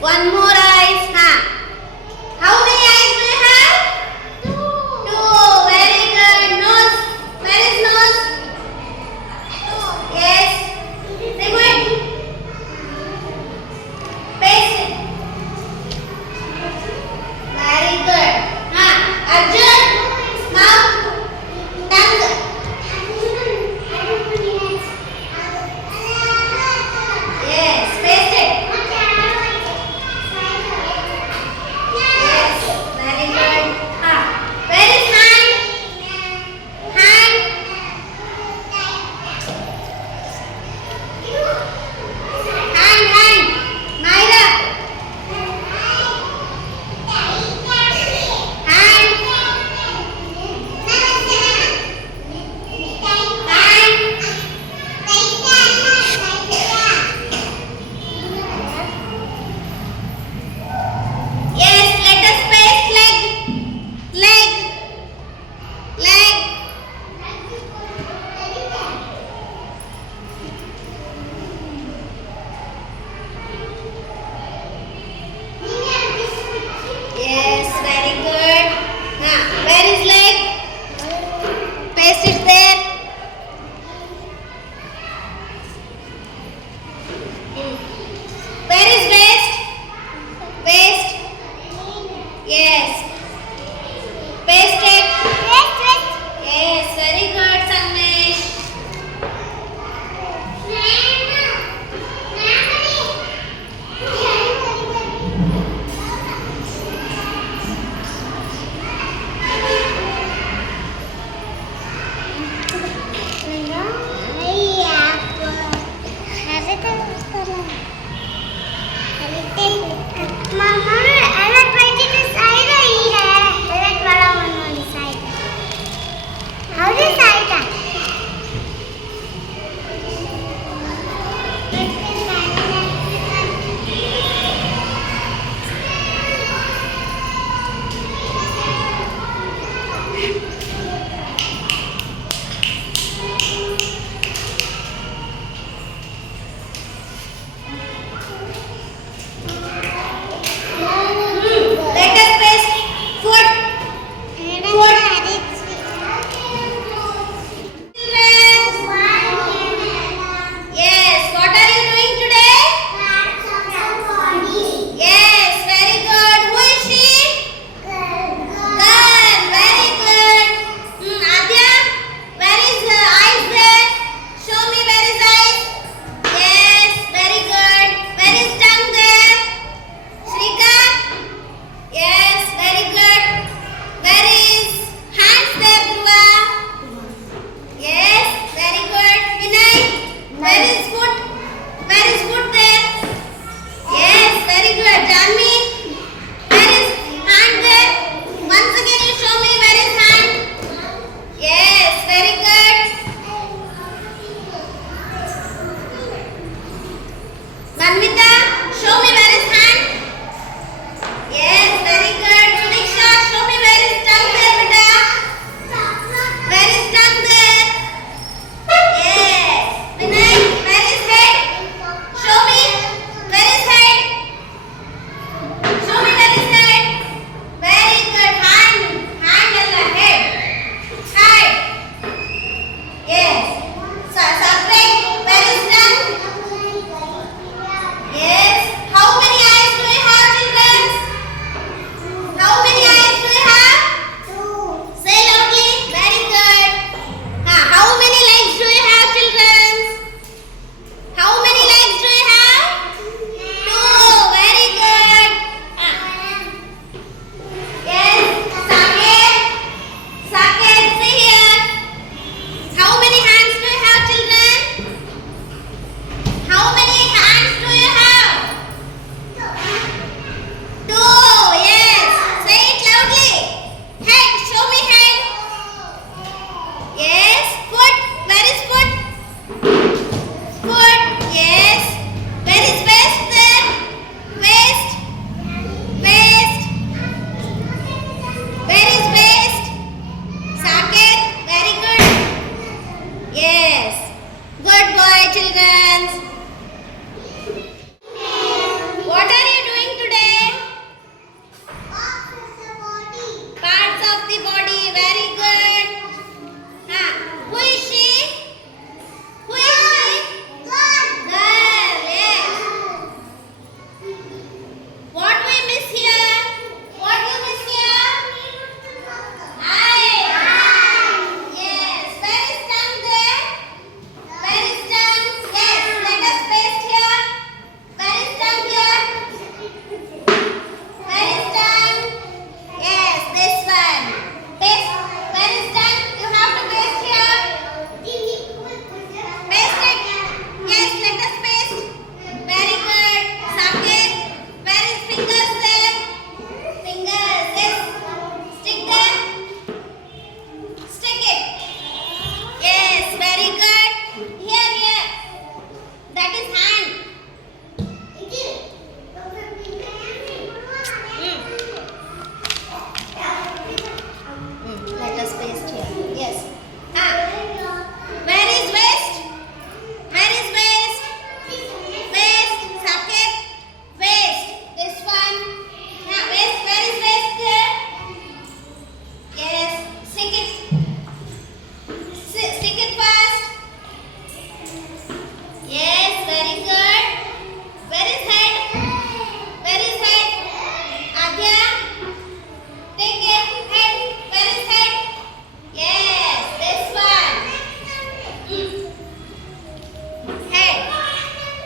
One more eyes. How many eyes do you have? Two. Very good. Nose. Where is nose? Yes. Remove it. Paste it. Very good. Arjun. Mouth. Tongue. Yes. Paste it.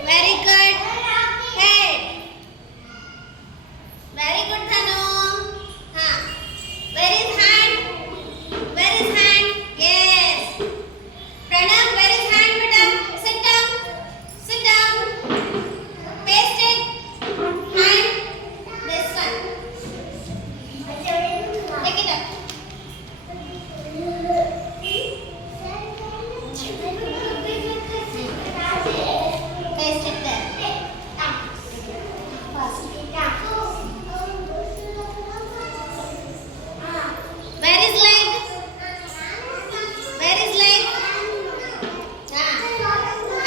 Very good. Head. Very good, Thanu. Where is hand? Where is hand? Yes. Pranav, where is hand, beta? Sit down. Sit down. Paste it. Hand. This one. Take it up. Paste it there. Fast. Where is leg? Where is leg?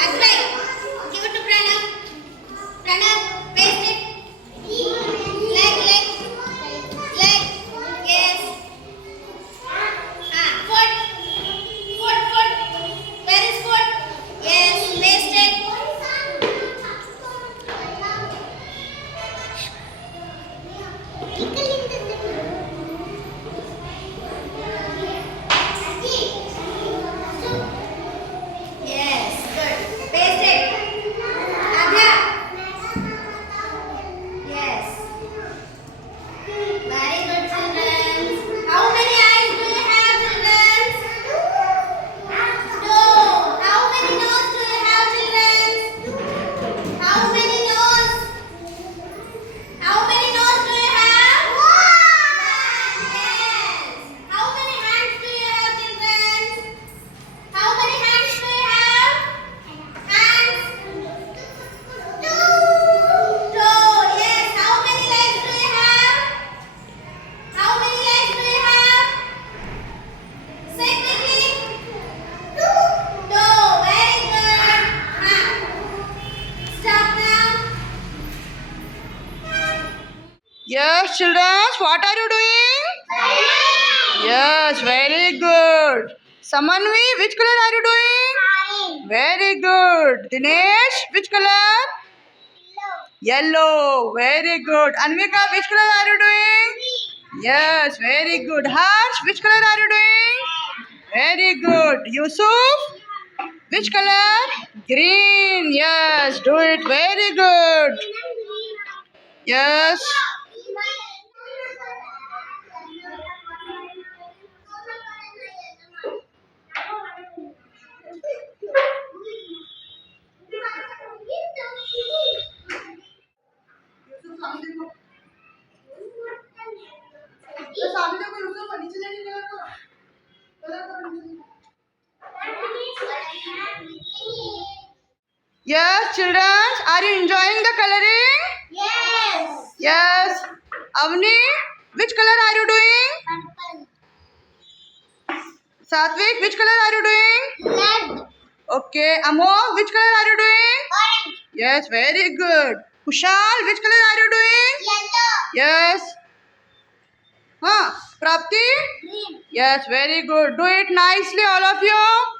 Aagbeku. Give it to Pranav. Pranav, paste it. Leg, leg. Leg. Yes. Foot. Foot, foot. Where is foot? Yes, paste it. Yes, good. Paste it. Agha. Yes. Very good, children. How many eyes do you have, children? Two. How many nose do you have, children? How many nose? How many nose do you have? One. Yes. How many hands do you have, children? How many hands do you have? Hands. Two. Yes. How many legs do you have? How many legs do you have? Say quickly. Two. Very good. Stop now. Yes, children, what are you doing? Yes, very good. Samanvi, which color are you doing? Very good. Dinesh, which color? Yellow. Very good. Anvika, which color are you doing? Yes, very good. Harsh, which color are you doing? Very good. Yusuf, which color? Green. Yes, do it. Very good. Yes. Yes, children, are you enjoying the coloring? Yes. Yes. Avni, which color are you doing? Purple. Satvik, which color are you doing? Red. Okay. Amol, which color are you doing? Orange. Yes, very good. Kushal, which color are you doing? Yellow. Yes. Prapti? Green. Yes, very good. Do it nicely, all of you.